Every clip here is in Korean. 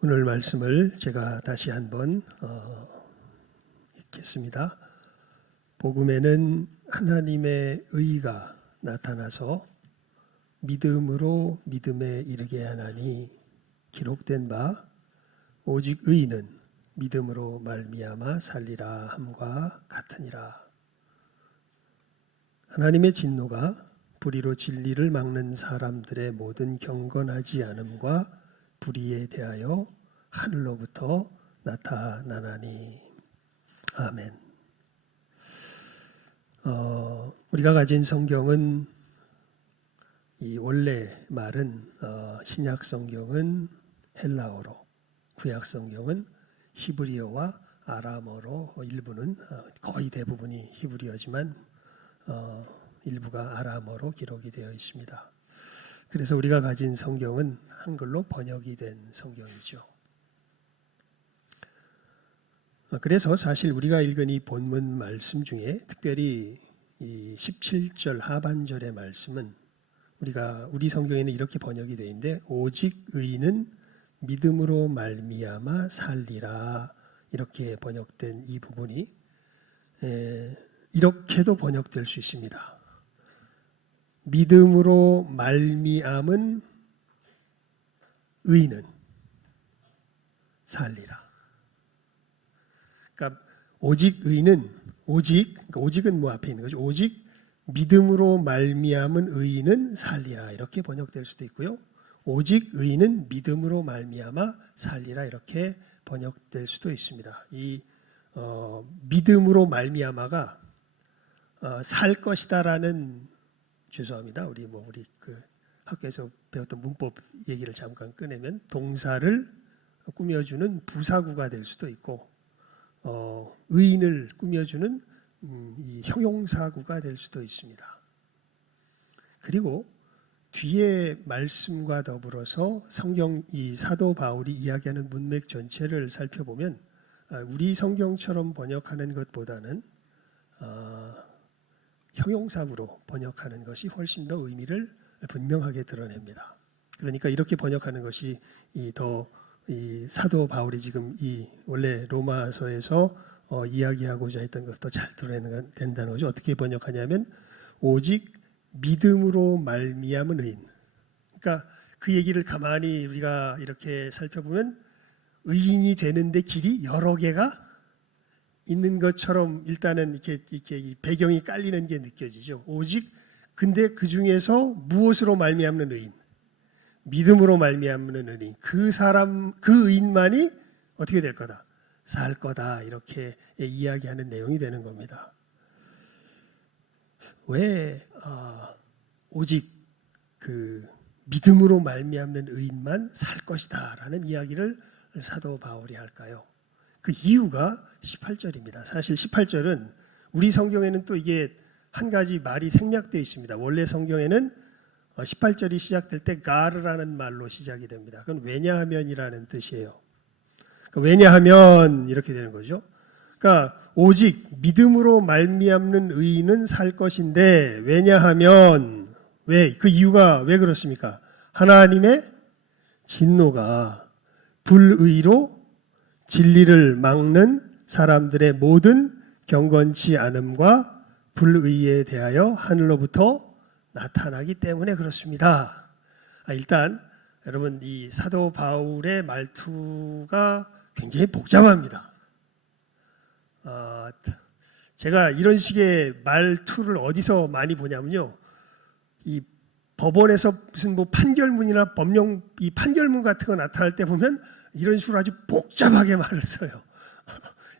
오늘 말씀을 제가 다시 한번 읽겠습니다. 복음에는 하나님의 의가 나타나서 믿음으로 믿음에 이르게 하나니 기록된 바 오직 의인은 믿음으로 말미암아 살리라 함과 같으니라. 하나님의 진노가 불의로 진리를 막는 사람들의 모든 경건하지 않음과 불의에 대하여 하늘로부터 나타나나니. 아멘. 우리가 가진 성경은 이 원래 말은 신약 성경은 헬라어로, 구약 성경은 히브리어와 아람어로, 일부는 거의 대부분이 히브리어지만 일부가 아람어로 기록이 되어 있습니다. 그래서 우리가 가진 성경은 한글로 번역이 된 성경이죠. 그래서 사실 우리가 읽은 이 본문 말씀 중에 특별히 이 17절 하반절의 말씀은 우리 성경에는 이렇게 번역이 되어 있는데 오직 의인은 믿음으로 말미암아 살리라 이렇게 번역된 이 부분이 이렇게도 번역될 수 있습니다. 믿음으로 말미암은 의인은 살리라. 그러니까 오직 의인은 오직은 뭐 앞에 있는 거죠. 오직 믿음으로 말미암은 의인은 살리라 이렇게 번역될 수도 있고요. 오직 의인은 믿음으로 말미암아 살리라 이렇게 번역될 수도 있습니다. 이 믿음으로 말미암아가 살 것이다라는 죄송합니다. 우리 그 학교에서 배웠던 문법 얘기를 잠깐 꺼내면 동사를 꾸며주는 부사구가 될 수도 있고 의인을 꾸며주는 이 형용사구가 될 수도 있습니다. 그리고 뒤에 말씀과 더불어서 성경 이 사도 바울이 이야기하는 문맥 전체를 살펴보면 우리 성경처럼 번역하는 것보다는 형용사구로 번역하는 것이 훨씬 더 의미를 분명하게 드러냅니다. 그러니까 이렇게 번역하는 것이 이 사도 바울이 지금 이 원래 로마서에서 이야기하고자 했던 것을 더 잘 드러내는 된다는 거죠. 어떻게 번역하냐면 오직 믿음으로 말미암은 의인. 그러니까 그 얘기를 가만히 우리가 이렇게 살펴보면 의인이 되는데 길이 여러 개가 있는 것처럼 일단은 이렇게 이 배경이 깔리는 게 느껴지죠. 오직 근데 그 중에서 무엇으로 말미암는 의인, 믿음으로 말미암는 의인, 그 의인만이 어떻게 될 거다, 살 거다 이렇게 이야기하는 내용이 되는 겁니다. 왜 오직 그 믿음으로 말미암는 의인만 살 것이다라는 이야기를 사도 바울이 할까요? 그 이유가 18절입니다. 사실 18절은 우리 성경에는 또 이게 한 가지 말이 생략되어 있습니다. 원래 성경에는 18절이 시작될 때 가르라는 말로 시작이 됩니다. 그건 왜냐하면이라는 뜻이에요. 그러니까 왜냐하면 이렇게 되는 거죠. 그러니까 오직 믿음으로 말미암는 의인은 살 것인데 왜냐하면 그 이유가 왜 그렇습니까? 하나님의 진노가 불의로 진리를 막는 사람들의 모든 경건치 않음과 불의에 대하여 하늘로부터 나타나기 때문에 그렇습니다. 일단 여러분 이 사도 바울의 말투가 굉장히 복잡합니다. 제가 이런 식의 말투를 어디서 많이 보냐면요. 이 법원에서 무슨 판결문이나 이 판결문 같은 거 나타날 때 보면 이런 식으로 아주 복잡하게 말을 써요.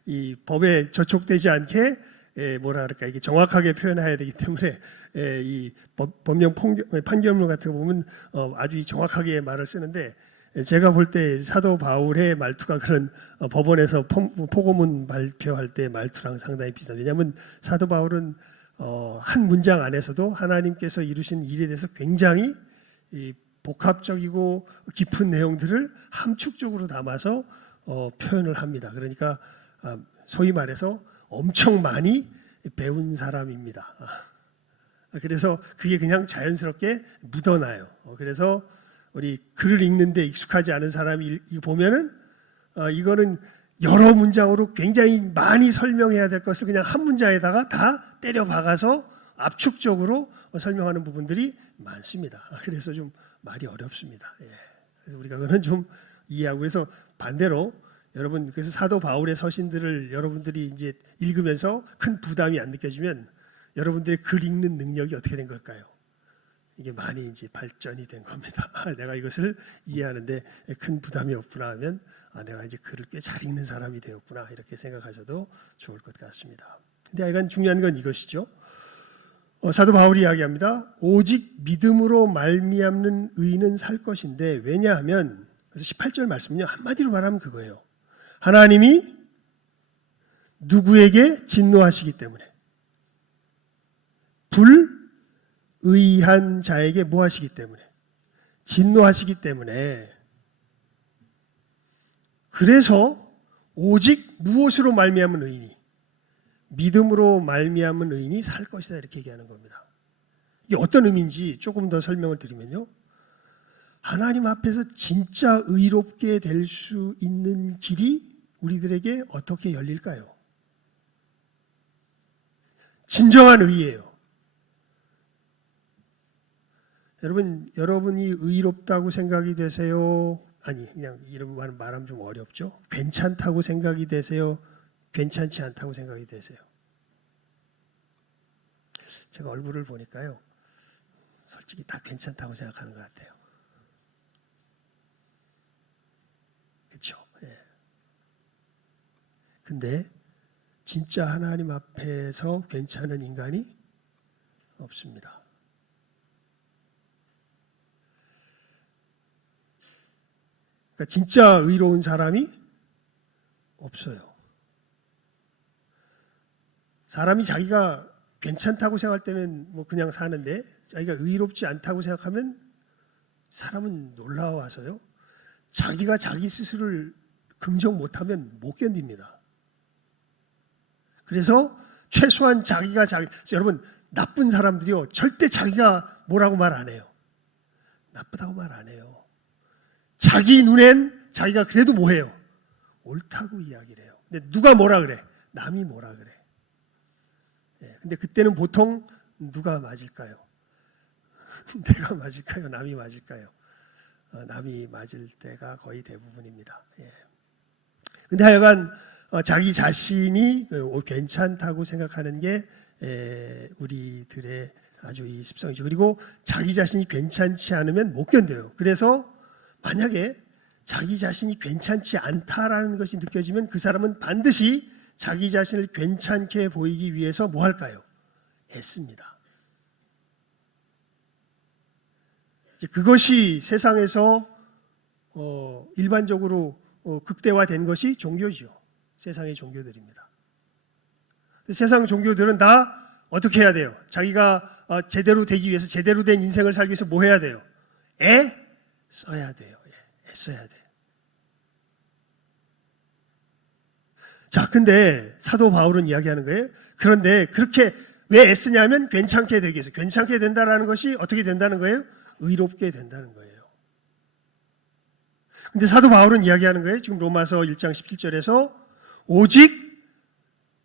이 법에 저촉되지 않게 이게 정확하게 표현해야 되기 때문에 이 법령 판결문 같은 거 보면 아주 정확하게 말을 쓰는데 제가 볼 때 사도 바울의 말투가 그런 법원에서 포고문 발표할 때 말투랑 상당히 비슷합니다. 왜냐하면 사도 바울은 한 문장 안에서도 하나님께서 이루신 일에 대해서 굉장히 복합적이고 깊은 내용들을 함축적으로 담아서 표현을 합니다. 그러니까 소위 말해서 엄청 많이 배운 사람입니다. 그래서 그게 그냥 자연스럽게 묻어나요. 그래서 우리 글을 읽는데 익숙하지 않은 사람이 보면은 이거는 여러 문장으로 굉장히 많이 설명해야 될 것을 그냥 한 문장에다가 다 때려 박아서 압축적으로 설명하는 부분들이 많습니다. 그래서 좀 말이 어렵습니다. 그래서 우리가 그거는 좀 이해하고, 그래서 반대로 여러분, 그래서 사도 바울의 서신들을 여러분들이 이제 읽으면서 큰 부담이 안 느껴지면 여러분들의 글 읽는 능력이 어떻게 된 걸까요? 이게 많이 이제 발전이 된 겁니다. 내가 이것을 이해하는데 큰 부담이 없구나 하면 내가 이제 글을 꽤 잘 읽는 사람이 되었구나, 이렇게 생각하셔도 좋을 것 같습니다. 근데 하여간 중요한 건 이것이죠. 사도 바울이 이야기합니다. 오직 믿음으로 말미암는 의인은 살 것인데, 왜냐하면, 그래서 18절 말씀은요, 한마디로 말하면 그거예요. 하나님이 누구에게 진노하시기 때문에, 불의한 자에게 뭐 하시기 때문에, 진노하시기 때문에, 그래서 오직 무엇으로 말미암은 의인이, 믿음으로 말미암은 의인이 살 것이다, 이렇게 얘기하는 겁니다. 이게 어떤 의미인지 조금 더 설명을 드리면요, 하나님 앞에서 진짜 의롭게 될 수 있는 길이 우리들에게 어떻게 열릴까요? 진정한 의예요. 여러분이 의롭다고 생각이 되세요? 아니, 그냥 이런 말하면 좀 어렵죠. 괜찮다고 생각이 되세요? 괜찮지 않다고 생각이 되세요? 제가 얼굴을 보니까요, 솔직히 다 괜찮다고 생각하는 것 같아요. 그렇죠? 예. 근데 진짜 하나님 앞에서 괜찮은 인간이 없습니다. 그러니까 진짜 의로운 사람이 없어요. 사람이 자기가 괜찮다고 생각할 때는 뭐 그냥 사는데, 자기가 의롭지 않다고 생각하면 사람은 놀라워서요, 자기가 자기 스스로를 긍정 못하면 못 견딥니다. 그래서 최소한 여러분, 나쁜 사람들이요, 절대 자기가 뭐라고 말 안 해요. 나쁘다고 말 안 해요. 자기 눈엔 자기가 그래도 뭐 해요? 옳다고 이야기를 해요. 근데 누가 뭐라 그래? 남이 뭐라 그래? 근데 그때는 보통 누가 맞을까요? 내가 맞을까요? 남이 맞을까요? 남이 맞을 때가 거의 대부분입니다. 근데 하여간 자기 자신이 괜찮다고 생각하는 게 우리들의 아주 이 습성이죠. 그리고 자기 자신이 괜찮지 않으면 못 견뎌요. 그래서 만약에 자기 자신이 괜찮지 않다라는 것이 느껴지면 그 사람은 반드시 자기 자신을 괜찮게 보이기 위해서 뭐 할까요? 애씁니다. 그것이 세상에서 일반적으로 극대화된 것이 종교죠. 세상의 종교들입니다. 세상 종교들은 다 어떻게 해야 돼요? 자기가 제대로 되기 위해서, 제대로 된 인생을 살기 위해서 뭐 해야 돼요? 써야 돼요. 애써야 돼요. 자, 근데 사도 바울은 이야기하는 거예요. 그런데 그렇게 왜 애쓰냐면 괜찮게 되기 위해서. 괜찮게 된다는 것이 어떻게 된다는 거예요? 의롭게 된다는 거예요. 근데 사도 바울은 이야기하는 거예요. 지금 로마서 1장 17절에서 오직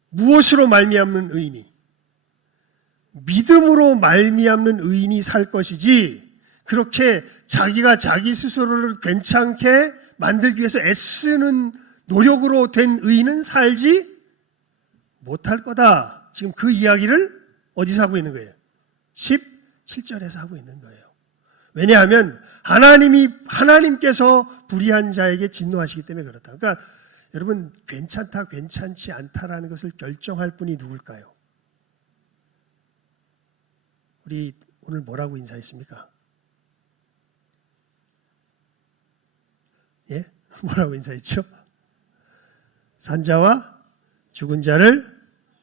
무엇으로 말미암는 의인이, 믿음으로 말미암는 의인이 살 것이지, 그렇게 자기가 자기 스스로를 괜찮게 만들기 위해서 애쓰는 노력으로 된 의인은 살지 못할 거다. 지금 그 이야기를 어디서 하고 있는 거예요? 17절에서 하고 있는 거예요. 왜냐하면 하나님께서 불의한 자에게 진노하시기 때문에 그렇다. 그러니까 여러분, 괜찮다, 괜찮지 않다라는 것을 결정할 분이 누굴까요? 우리 오늘 뭐라고 인사했습니까? 예? 뭐라고 인사했죠? 산자와 죽은 자를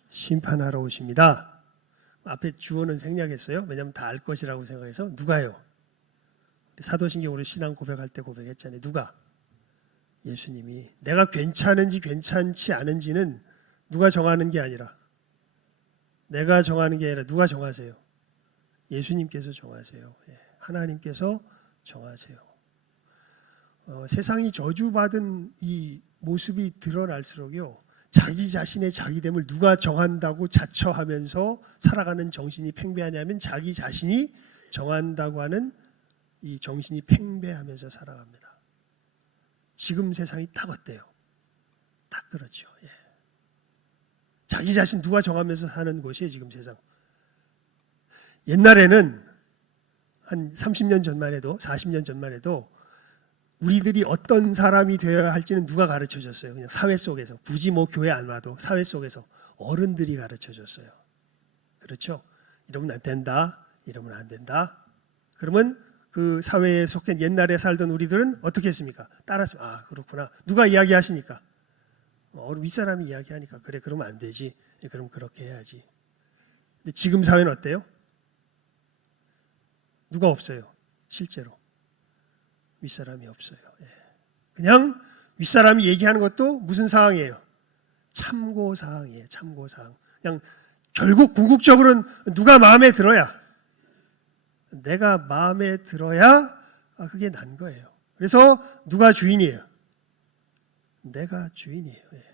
심판하러 오십니다. 앞에 주어는 생략했어요. 왜냐하면 다 알 것이라고 생각해서. 누가요? 사도신경으로 신앙 고백할 때 고백했잖아요. 누가? 예수님이. 내가 괜찮은지 괜찮지 않은지는 누가 정하는 게 아니라, 내가 정하는 게 아니라 누가 정하세요? 예수님께서 정하세요. 하나님께서 정하세요. 세상이 저주받은 이 모습이 드러날수록요, 자기 자신의 자기됨을 누가 정한다고 자처하면서 살아가는 정신이 팽배하냐면 자기 자신이 정한다고 하는 이 정신이 팽배하면서 살아갑니다. 지금 세상이 딱 어때요? 딱 그렇죠. 예. 자기 자신 누가 정하면서 사는 곳이에요, 지금 세상. 옛날에는 한 30년 전만 해도, 40년 전만 해도 우리들이 어떤 사람이 되어야 할지는 누가 가르쳐 줬어요? 그냥 사회 속에서. 굳이 뭐 교회 안 와도 사회 속에서 어른들이 가르쳐 줬어요. 그렇죠? 이러면 안 된다, 이러면 안 된다. 그러면 그 사회에 속한 옛날에 살던 우리들은 어떻게 했습니까? 따라서 아 그렇구나. 누가 이야기하시니까 윗사람이 이야기하니까 그래 그러면 안 되지. 그럼 그렇게 해야지. 근데 지금 사회는 어때요? 누가 없어요. 실제로 윗사람이 없어요. 예. 그냥 윗사람이 얘기하는 것도 무슨 사항이에요? 참고사항이에요. 참고사항. 그냥 결국 궁극적으로는 누가 마음에 들어야, 내가 마음에 들어야 그게 난 거예요. 그래서 누가 주인이에요? 내가 주인이에요. 예.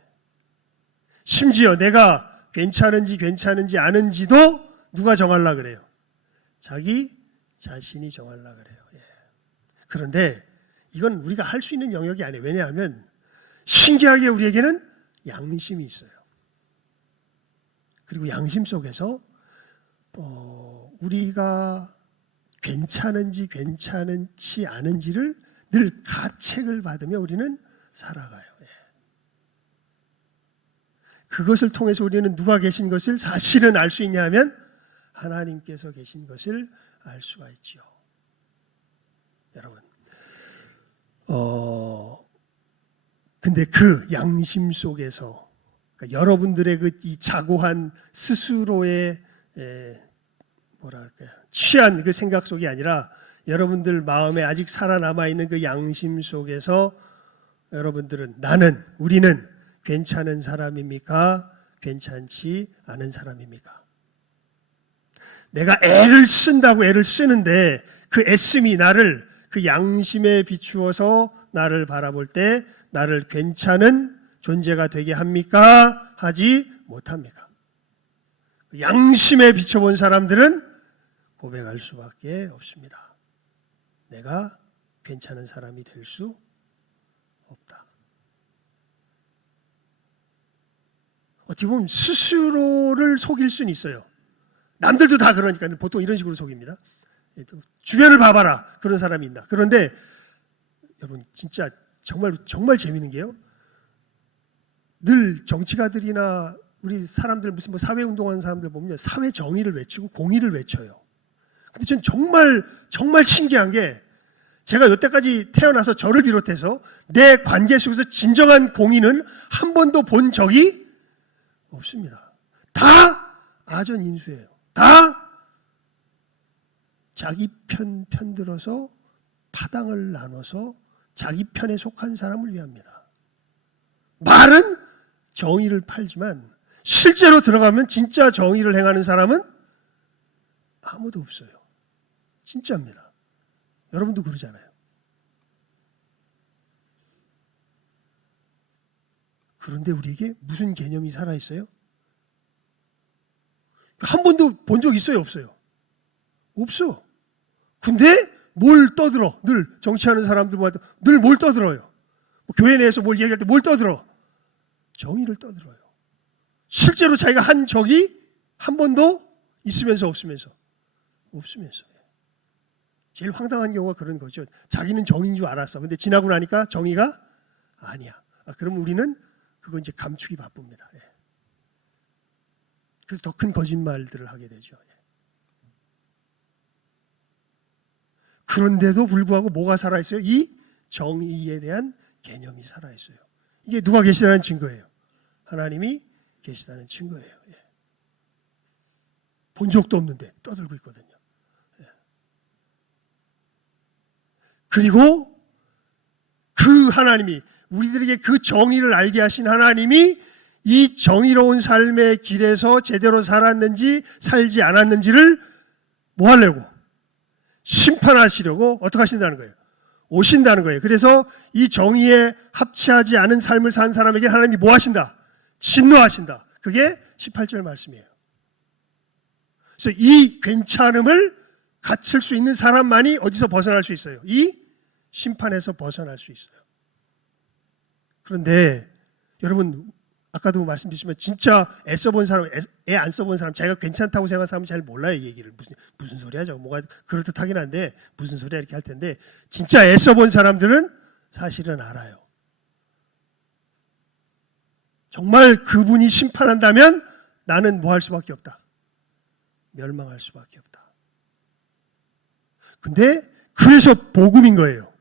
심지어 내가 괜찮은지 아는지도 누가 정하려고 그래요? 자기 자신이 정하려고 그래요. 예. 그런데 이건 우리가 할 수 있는 영역이 아니에요. 왜냐하면 신기하게 우리에게는 양심이 있어요. 그리고 양심 속에서 우리가 괜찮은지 괜찮지 않은지를 늘 가책을 받으며 우리는 살아가요. 예. 그것을 통해서 우리는 누가 계신 것을 사실은 알 수 있냐 하면 하나님께서 계신 것을 알 수가 있죠. 여러분, 근데 그 양심 속에서 그러니까 여러분들의 이 자고한 스스로의 뭐랄까요, 취한 그 생각 속이 아니라 여러분들 마음에 아직 살아남아 있는 그 양심 속에서 여러분들은 우리는 괜찮은 사람입니까? 괜찮지 않은 사람입니까? 내가 애를 쓴다고 애를 쓰는데 그 애씀이 나를 그 양심에 비추어서 나를 바라볼 때 나를 괜찮은 존재가 되게 합니까? 하지 못합니까? 양심에 비춰본 사람들은 고백할 수밖에 없습니다. 내가 괜찮은 사람이 될 수 없다. 어떻게 보면 스스로를 속일 수는 있어요. 남들도 다 그러니까 보통 이런 식으로 속입니다. 주변을 봐봐라. 그런 사람이 있나. 그런데 여러분 진짜 정말 재미있는 게요. 늘 정치가들이나 우리 사람들 무슨 뭐 사회운동하는 사람들 보면 사회 정의를 외치고 공의를 외쳐요. 근데 전 정말 신기한 게 제가 여태까지 태어나서 저를 비롯해서 내 관계 속에서 진정한 공의는 한 번도 본 적이 없습니다. 다 아전인수예요. 다 자기 편들어서 파당을 나눠서 자기 편에 속한 사람을 위합니다. 말은 정의를 팔지만 실제로 들어가면 진짜 정의를 행하는 사람은 아무도 없어요. 진짜입니다. 여러분도 그러잖아요. 그런데 우리에게 무슨 개념이 살아있어요? 한 번도 본 적 있어요? 없어요? 없어. 근데 뭘 떠들어? 늘 정치하는 사람들마다 늘 뭘 떠들어요? 교회 내에서 뭘 얘기할 때 뭘 떠들어? 정의를 떠들어요. 실제로 자기가 한 적이 한 번도 있으면서 없으면서. 제일 황당한 경우가 그런 거죠. 자기는 정의인 줄 알았어. 근데 지나고 나니까 정의가 아니야. 그럼 우리는 그거 이제 감추기 바쁩니다. 예. 그래서 더 큰 거짓말들을 하게 되죠. 예. 그런데도 불구하고 뭐가 살아있어요? 이 정의에 대한 개념이 살아있어요. 이게 누가 계시다는 증거예요. 하나님이 계시다는 증거예요. 예. 본 적도 없는데 떠들고 있거든요. 예. 그리고 그 하나님이 우리들에게 그 정의를 알게 하신 하나님이 이 정의로운 삶의 길에서 제대로 살았는지 살지 않았는지를 뭐 하려고? 심판하시려고 어떻게 하신다는 거예요? 오신다는 거예요. 그래서 이 정의에 합치하지 않은 삶을 산 사람에게 하나님이 뭐 하신다? 진노하신다. 그게 18절 말씀이에요. 그래서 이 괜찮음을 갖출 수 있는 사람만이 어디서 벗어날 수 있어요? 이 심판에서 벗어날 수 있어요. 그런데 여러분, 아까도 말씀드렸지만 진짜 애써본 사람, 애 안 써본 사람, 자기가 괜찮다고 생각하는 사람은 잘 몰라요. 이 얘기를. 무슨 소리 하죠? 뭐가 그럴듯하긴 한데 무슨 소리야 이렇게 할 텐데, 진짜 애써본 사람들은 사실은 알아요. 정말 그분이 심판한다면 나는 뭐 할 수밖에 없다. 멸망할 수밖에 없다. 근데 그래서 복음인 거예요.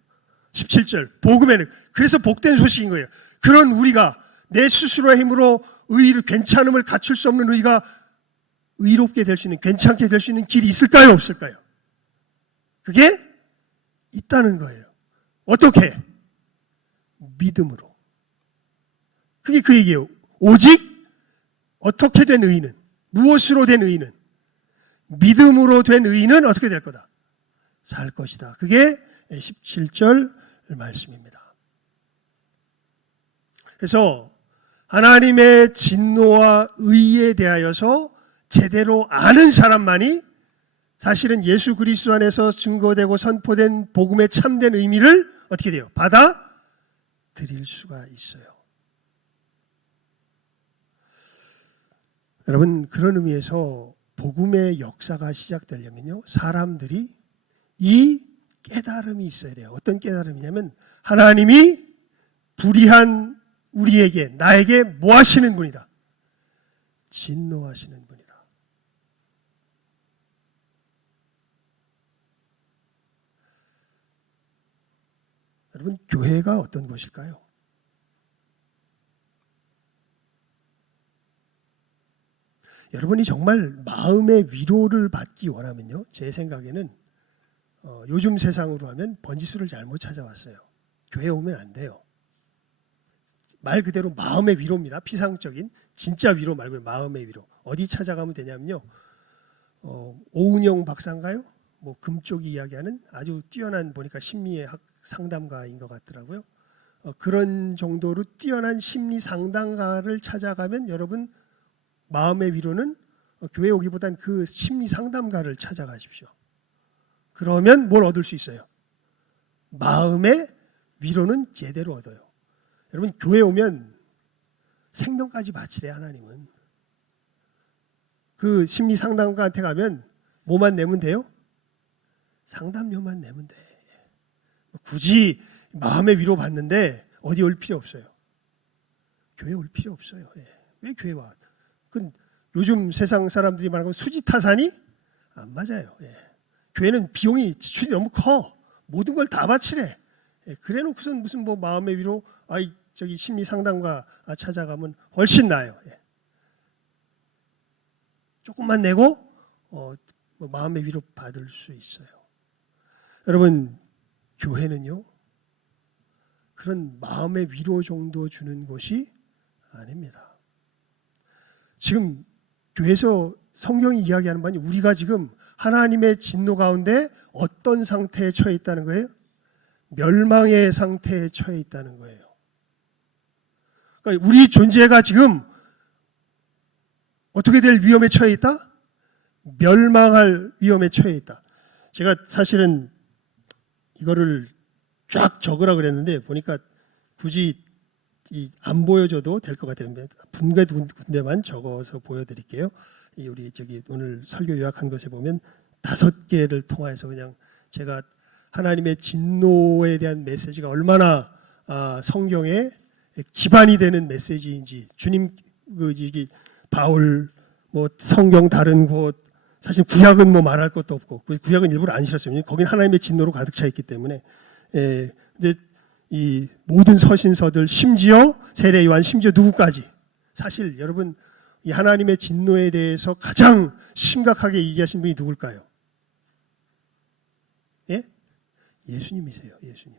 17절 복음에는 그래서 복된 소식인 거예요. 그런 우리가 내 스스로의 힘으로 의를 괜찮음을 갖출 수 없는 의가 의롭게 될 수 있는, 괜찮게 될 수 있는 길이 있을까요? 없을까요? 그게 있다는 거예요. 어떻게? 믿음으로. 그게 그 얘기예요. 오직 어떻게 된 의인은, 무엇으로 된 의인은, 믿음으로 된 의인은 어떻게 될 거다? 살 것이다. 그게 17절 말씀입니다. 그래서 하나님의 진노와 의에 대하여서 제대로 아는 사람만이 사실은 예수 그리스도 안에서 증거되고 선포된 복음의 참된 의미를 어떻게 돼요? 받아들일 수가 있어요. 여러분, 그런 의미에서 복음의 역사가 시작되려면요, 사람들이 이 깨달음이 있어야 돼요. 어떤 깨달음이냐면 하나님이 불의한 우리에게, 나에게 뭐 하시는 분이다? 진노하시는 분이다. 여러분, 교회가 어떤 곳일까요? 여러분이 정말 마음의 위로를 받기 원하면요, 제 생각에는 요즘 세상으로 하면 번지수를 잘못 찾아왔어요. 교회 오면 안 돼요. 말 그대로 마음의 위로입니다. 피상적인 진짜 위로 말고요, 마음의 위로. 어디 찾아가면 되냐면요, 오은영 박사인가요? 뭐 금쪽이 이야기하는 아주 뛰어난, 보니까 심리의 상담가인 것 같더라고요. 그런 정도로 뛰어난 심리 상담가를 찾아가면 여러분, 마음의 위로는 교회 오기보단 그 심리 상담가를 찾아가십시오. 그러면 뭘 얻을 수 있어요? 마음의 위로는 제대로 얻어요. 여러분, 교회 오면 생명까지 바치래, 하나님은. 그 심리 상담가한테 가면 뭐만 내면 돼요? 상담료만 내면 돼. 굳이 마음의 위로 받는데 어디 올 필요 없어요. 교회 올 필요 없어요. 왜 교회 와? 요즘 세상 사람들이 말하는 수지타산이 안 맞아요. 교회는 비용이 지출이 너무 커. 모든 걸 다 바치래. 그래 놓고선 무슨 뭐 마음의 위로, 저기 심리 상담가 찾아가면 훨씬 나아요. 조금만 내고 마음의 위로 받을 수 있어요. 여러분, 교회는요, 그런 마음의 위로 정도 주는 곳이 아닙니다. 지금 교회에서 성경이 이야기하는 바는 우리가 지금 하나님의 진노 가운데 어떤 상태에 처해 있다는 거예요? 멸망의 상태에 처해 있다는 거예요. 그러니까 우리 존재가 지금 어떻게 될 위험에 처해 있다? 멸망할 위험에 처해 있다. 제가 사실은 이거를 쫙 적으라 그랬는데 보니까 굳이 안 보여줘도 될 것 같아요. 분개 군데만 적어서 보여드릴게요. 우리 오늘 설교 요약한 것에 보면 5개를 통해서 그냥 제가 하나님의 진노에 대한 메시지가 얼마나 성경에 기반이 되는 메시지인지, 주님 바울 뭐 성경 다른 곳, 사실 구약은 뭐 말할 것도 없고, 구약은 일부러 안 실었어요. 거긴 하나님의 진노로 가득 차 있기 때문에. 이제 이 모든 서신서들, 심지어 세례 요한, 심지어 누구까지, 사실 여러분, 이 하나님의 진노에 대해서 가장 심각하게 얘기하신 분이 누굴까요? 예? 예수님이세요. 예수님.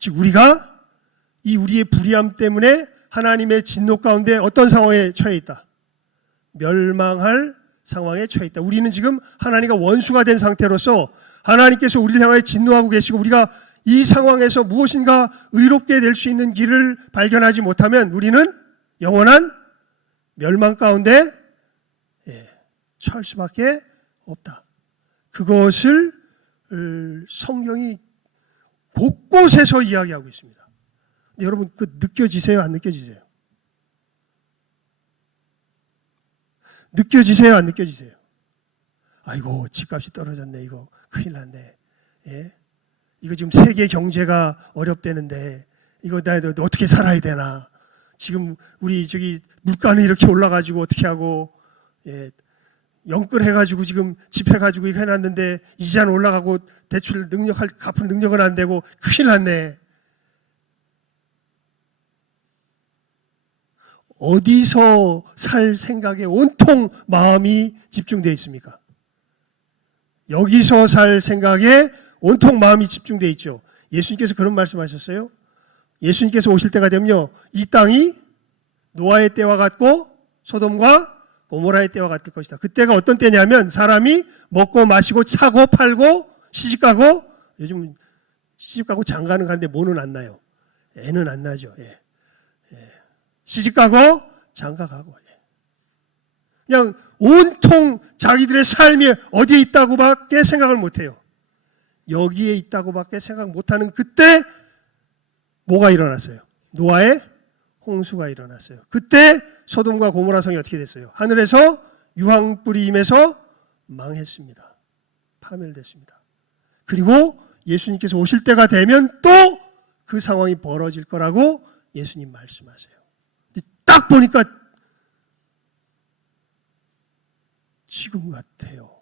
즉 우리가 이 우리의 불의함 때문에 하나님의 진노 가운데 어떤 상황에 처해 있다? 멸망할 상황에 처해 있다. 우리는 지금 하나님과 원수가 된 상태로서 하나님께서 우리를 향하여 진노하고 계시고 우리가 이 상황에서 무엇인가 의롭게 될 수 있는 길을 발견하지 못하면 우리는 영원한 멸망 가운데 처할 수밖에 없다. 그것을 성경이 곳곳에서 이야기하고 있습니다. 근데 여러분 그 느껴지세요? 안 느껴지세요? 느껴지세요? 안 느껴지세요? 아이고 집값이 떨어졌네. 이거 큰일 났네. 예? 이거 지금 세계 경제가 어렵다는데 이거 나 어떻게 살아야 되나? 지금 우리 저기 물가는 이렇게 올라가지고 어떻게 하고 영끌해가지고 지금 집해가지고 이거 해놨는데 이자는 올라가고 대출 갚을 능력은 안 되고 큰일 났네. 어디서 살 생각에 온통 마음이 집중되어 있습니까? 여기서 살 생각에 온통 마음이 집중되어 있죠. 예수님께서 그런 말씀하셨어요. 예수님께서 오실 때가 되면요, 이 땅이 노아의 때와 같고 소돔과 고모라의 때와 같을 것이다. 그때가 어떤 때냐면 사람이 먹고 마시고 차고 팔고 시집가고, 요즘 시집가고 장가는 가는데 뭐는 안 나요. 애는 안 나죠. 시집가고 장가가고, 그냥 온통 자기들의 삶이 어디에 있다고밖에 생각을 못해요. 여기에 있다고밖에 생각 못하는 그때 뭐가 일어났어요? 노아의 홍수가 일어났어요. 그때 소돔과 고모라 성이 어떻게 됐어요? 하늘에서 유황불이 임해서 망했습니다. 파멸됐습니다. 그리고 예수님께서 오실 때가 되면 또 그 상황이 벌어질 거라고 예수님 말씀하세요. 근데 딱 보니까 지금 같아요.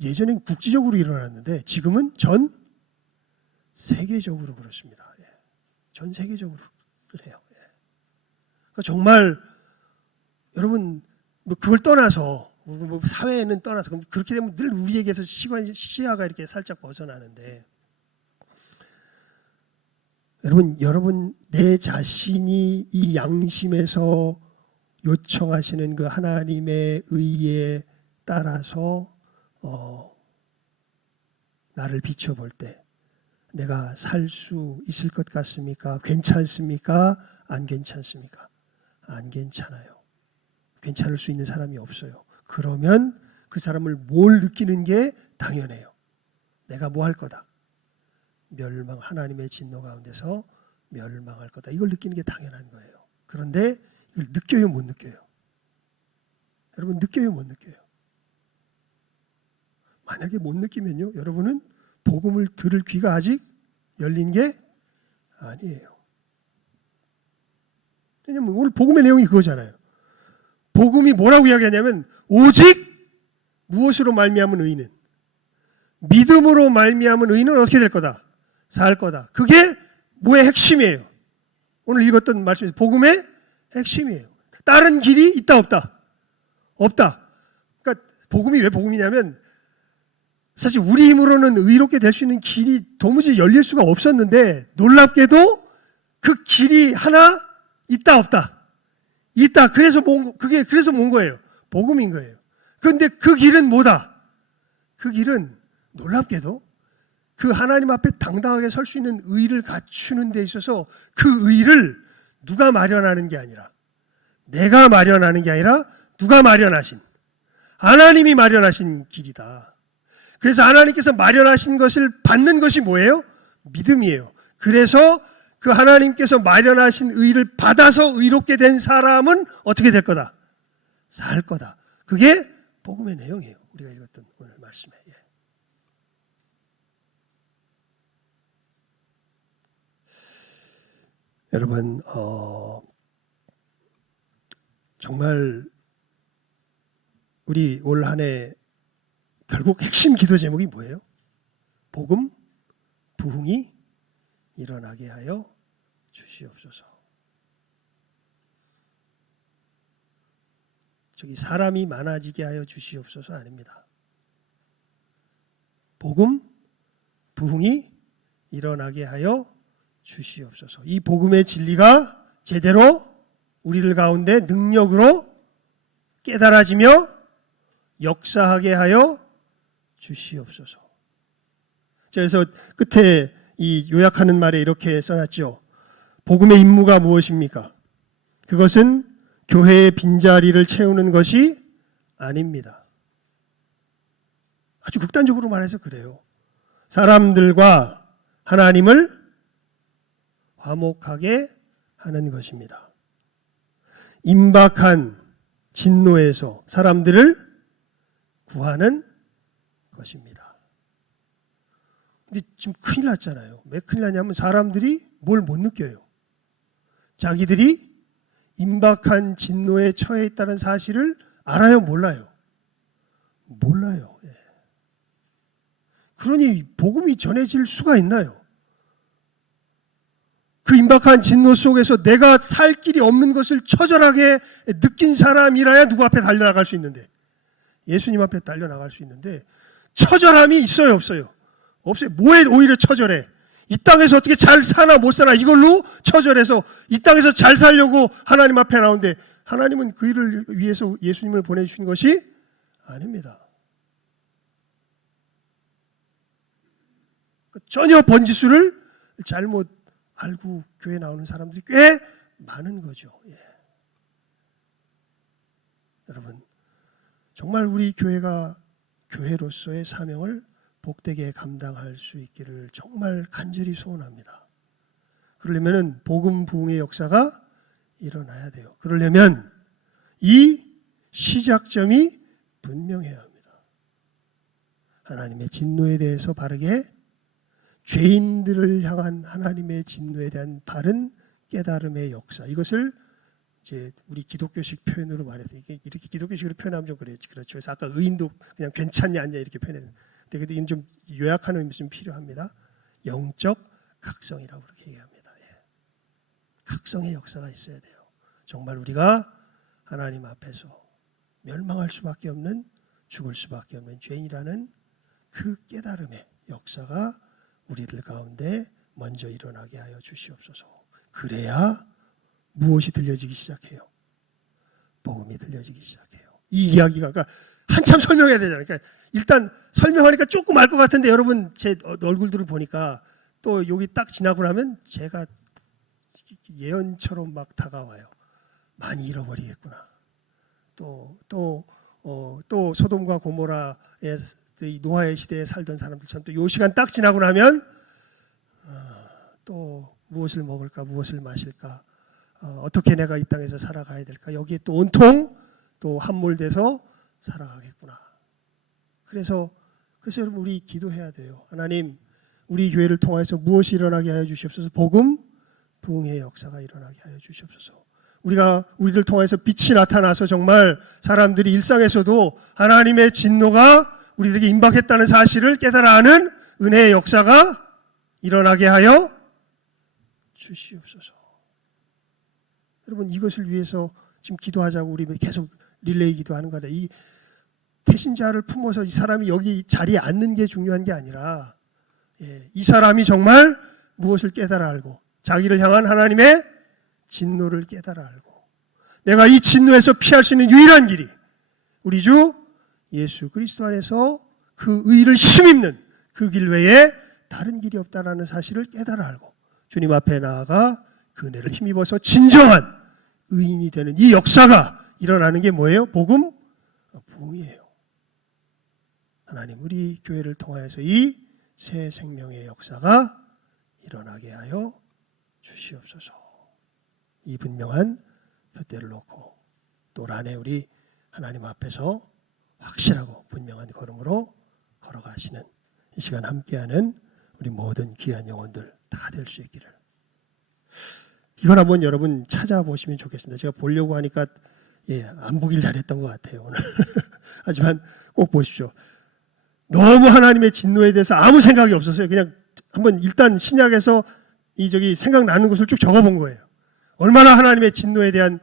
예전엔 국지적으로 일어났는데 지금은 전 세계적으로 그렇습니다. 전 세계적으로 그래요. 그러니까 정말 여러분 그걸 떠나서 사회는 떠나서 그렇게 되면 늘 우리에게서 시야가 이렇게 살짝 벗어나는데, 여러분 내 자신이 이 양심에서 요청하시는 그 하나님의 의에 따라서 나를 비춰볼 때 내가 살 수 있을 것 같습니까? 괜찮습니까? 안 괜찮습니까? 안 괜찮아요. 괜찮을 수 있는 사람이 없어요. 그러면 그 사람을 뭘 느끼는 게 당연해요. 내가 뭐 할 거다. 멸망, 하나님의 진노 가운데서 멸망할 거다. 이걸 느끼는 게 당연한 거예요. 그런데 이걸 느껴요, 못 느껴요? 여러분 느껴요, 못 느껴요? 만약에 못 느끼면요, 여러분은 복음을 들을 귀가 아직 열린 게 아니에요. 왜냐면 오늘 복음의 내용이 그거잖아요. 복음이 뭐라고 이야기하냐면 오직 무엇으로 말미암은 의인은, 믿음으로 말미암은 의인은 어떻게 될 거다? 살 거다. 그게 뭐의 핵심이에요? 오늘 읽었던 말씀에서 복음의 핵심이에요. 다른 길이 있다 없다? 없다. 그러니까 복음이 왜 복음이냐면 사실 우리 힘으로는 의롭게 될 수 있는 길이 도무지 열릴 수가 없었는데 놀랍게도 그 길이 하나 있다 없다? 있다. 그래서 뭔 거예요? 복음인 거예요. 그런데 그 길은 뭐다? 그 길은 놀랍게도 그 하나님 앞에 당당하게 설 수 있는 의를 갖추는 데 있어서 그 의를 누가 마련하는 게 아니라, 내가 마련하는 게 아니라 누가 마련하신, 하나님이 마련하신 길이다. 그래서 하나님께서 마련하신 것을 받는 것이 뭐예요? 믿음이에요. 그래서 그 하나님께서 마련하신 의를 받아서 의롭게 된 사람은 어떻게 될 거다? 살 거다. 그게 복음의 내용이에요. 우리가 읽었던 오늘 말씀에. 여러분 정말 우리 올 한 해 결국 핵심 기도 제목이 뭐예요? 복음, 부흥이 일어나게 하여 주시옵소서. 저기 사람이 많아지게 하여 주시옵소서 아닙니다. 복음, 부흥이 일어나게 하여 주시옵소서. 이 복음의 진리가 제대로 우리들 가운데 능력으로 깨달아지며 역사하게 하여 주시옵소서. 그래서 끝에 이 요약하는 말에 이렇게 써놨죠. 복음의 임무가 무엇입니까? 그것은 교회의 빈자리를 채우는 것이 아닙니다. 아주 극단적으로 말해서 그래요. 사람들과 하나님을 화목하게 하는 것입니다. 임박한 진노에서 사람들을 구하는 것입니다. 근데 지금 큰일 났잖아요. 왜 큰일 났냐면 사람들이 뭘 못 느껴요. 자기들이 임박한 진노에 처해 있다는 사실을 알아요, 몰라요? 몰라요. 예. 그러니 복음이 전해질 수가 있나요? 그 임박한 진노 속에서 내가 살 길이 없는 것을 처절하게 느낀 사람이라야 누구 앞에 달려나갈 수 있는데, 예수님 앞에 달려나갈 수 있는데, 처절함이 있어요, 없어요? 없어요. 뭐에 오히려 처절해? 이 땅에서 어떻게 잘 사나 못 사나 이걸로 처절해서 이 땅에서 잘 살려고 하나님 앞에 나오는데, 하나님은 그 일을 위해서 예수님을 보내주신 것이 아닙니다. 전혀 번지수를 잘못 알고 교회 나오는 사람들이 꽤 많은 거죠. 예. 여러분, 정말 우리 교회가 교회로서의 사명을 복되게 감당할 수 있기를 정말 간절히 소원합니다. 그러려면 복음 부흥의 역사가 일어나야 돼요. 그러려면 이 시작점이 분명해야 합니다. 하나님의 진노에 대해서 바르게, 죄인들을 향한 하나님의 진노에 대한 바른 깨달음의 역사, 이것을 이제 우리 기독교식 표현으로 말해서, 이게 이렇게 기독교식으로 표현하면 좀 그렇죠. 그래서 아까 의인도 그냥 괜찮냐 아니냐 이렇게 표현해서, 근데 이건 좀 요약하는 의미 좀 필요합니다. 영적 각성이라고 그렇게 얘기합니다. 예. 각성의 역사가 있어야 돼요. 정말 우리가 하나님 앞에서 멸망할 수밖에 없는, 죽을 수밖에 없는 죄인이라는 그 깨달음의 역사가 우리들 가운데 먼저 일어나게 하여 주시옵소서. 그래야 무엇이 들려지기 시작해요? 복음이 들려지기 시작해요. 이 이야기가, 그러니까 한참 설명해야 되잖아요. 그러니까 일단 설명하니까 조금 알 것 같은데, 여러분 제 얼굴들을 보니까 또 여기 딱 지나고 나면 제가 예언처럼 막 다가와요. 많이 잃어버리겠구나. 또 소돔과 고모라의 노아의 시대에 살던 사람들처럼 또 이 시간 딱 지나고 나면 또 무엇을 먹을까, 무엇을 마실까, 어떻게 내가 이 땅에서 살아가야 될까, 여기에 또 온통 또 함몰돼서 살아가겠구나. 그래서 여러분, 우리 기도해야 돼요. 하나님, 우리 교회를 통해서 무엇이 일어나게 하여 주시옵소서. 복음 부흥의 역사가 일어나게 하여 주시옵소서. 우리를 통해서 빛이 나타나서 정말 사람들이 일상에서도 하나님의 진노가 우리들에게 임박했다는 사실을 깨달아 하는 은혜의 역사가 일어나게 하여 주시옵소서. 여러분, 이것을 위해서 지금 기도하자고 우리 계속 릴레이 기도하는 거다. 이 태신자를 품어서 이 사람이 여기 자리에 앉는 게 중요한 게 아니라, 이 사람이 정말 무엇을 깨달아 알고 자기를 향한 하나님의 진노를 깨달아 알고, 내가 이 진노에서 피할 수 있는 유일한 길이 우리 주 예수 그리스도 안에서 그 의를 힘입는 그 길 외에 다른 길이 없다라는 사실을 깨달아 알고 주님 앞에 나아가 그 은혜를 힘입어서 진정한 의인이 되는 이 역사가 일어나는 게 뭐예요? 복음 부흥이에요. 하나님, 우리 교회를 통하여서 이 새 생명의 역사가 일어나게 하여 주시옵소서. 이 분명한 표대를 놓고 또 안에 우리 하나님 앞에서 확실하고 분명한 걸음으로 걸어가시는 이 시간 함께하는 우리 모든 귀한 영혼들 다 될 수 있기를. 이걸 한번 여러분 찾아보시면 좋겠습니다. 제가 보려고 하니까 안 보길 잘했던 것 같아요, 오늘. 하지만 꼭 보십시오. 너무 하나님의 진노에 대해서 아무 생각이 없었어요. 그냥 한번 일단 신약에서 생각나는 것을 쭉 적어본 거예요. 얼마나 하나님의 진노에 대한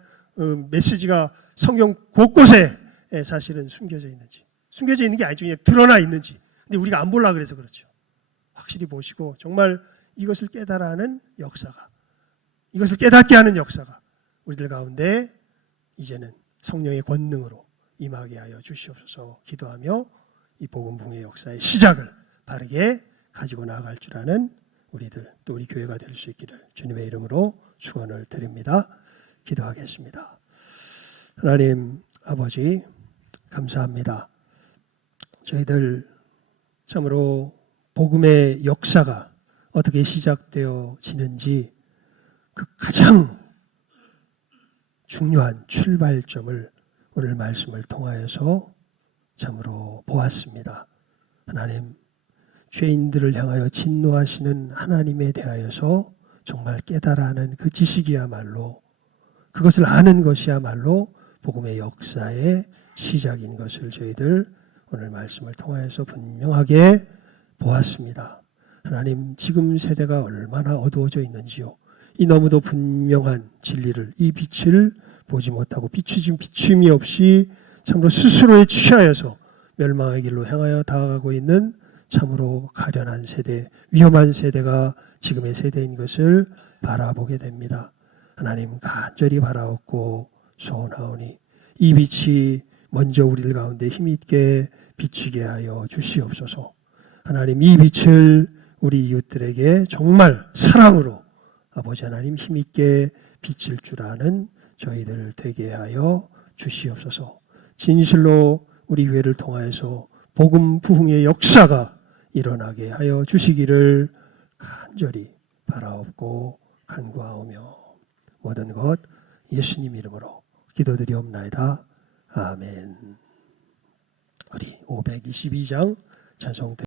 메시지가 성경 곳곳에 사실은 숨겨져 있는지. 숨겨져 있는 게 아니죠. 그냥 드러나 있는지. 근데 우리가 안 보려고 그래서 그렇죠. 확실히 보시고 정말 이것을 깨달아 하는 역사가, 이것을 깨닫게 하는 역사가 우리들 가운데 이제는 성령의 권능으로 임하게 하여 주시옵소서 기도하며 이 복음 부흥의 역사의 시작을 바르게 가지고 나아갈 줄 아는 우리들 또 우리 교회가 될 수 있기를 주님의 이름으로 축원을 드립니다. 기도하겠습니다. 하나님 아버지 감사합니다. 저희들 참으로 복음의 역사가 어떻게 시작되어지는지 그 가장 중요한 출발점을 오늘 말씀을 통하여서 참으로 보았습니다. 하나님, 죄인들을 향하여 진노하시는 하나님에 대하여서 정말 깨달아 하는 그 지식이야말로 그것을 아는 것이야말로 복음의 역사의 시작인 것을 저희들 오늘 말씀을 통하여서 분명하게 보았습니다. 하나님, 지금 세대가 얼마나 어두워져 있는지요. 이 너무도 분명한 진리를, 이 빛을 보지 못하고 비춤이 없이 참으로 스스로에 취하여서 멸망의 길로 향하여 다가가고 있는 참으로 가련한 세대, 위험한 세대가 지금의 세대인 것을 바라보게 됩니다. 하나님 간절히 바라옵고 소원하오니 이 빛이 먼저 우리들 가운데 힘있게 비추게 하여 주시옵소서. 하나님 이 빛을 우리 이웃들에게 정말 사랑으로 아버지 하나님 힘있게 비칠 줄 아는 저희들 되게 하여 주시옵소서. 진실로 우리 교회를 통하여서 복음 부흥의 역사가 일어나게 하여 주시기를 간절히 바라옵고 간구하오며 모든 것 예수님 이름으로 기도드리옵나이다. 아멘. 우리 522장 찬송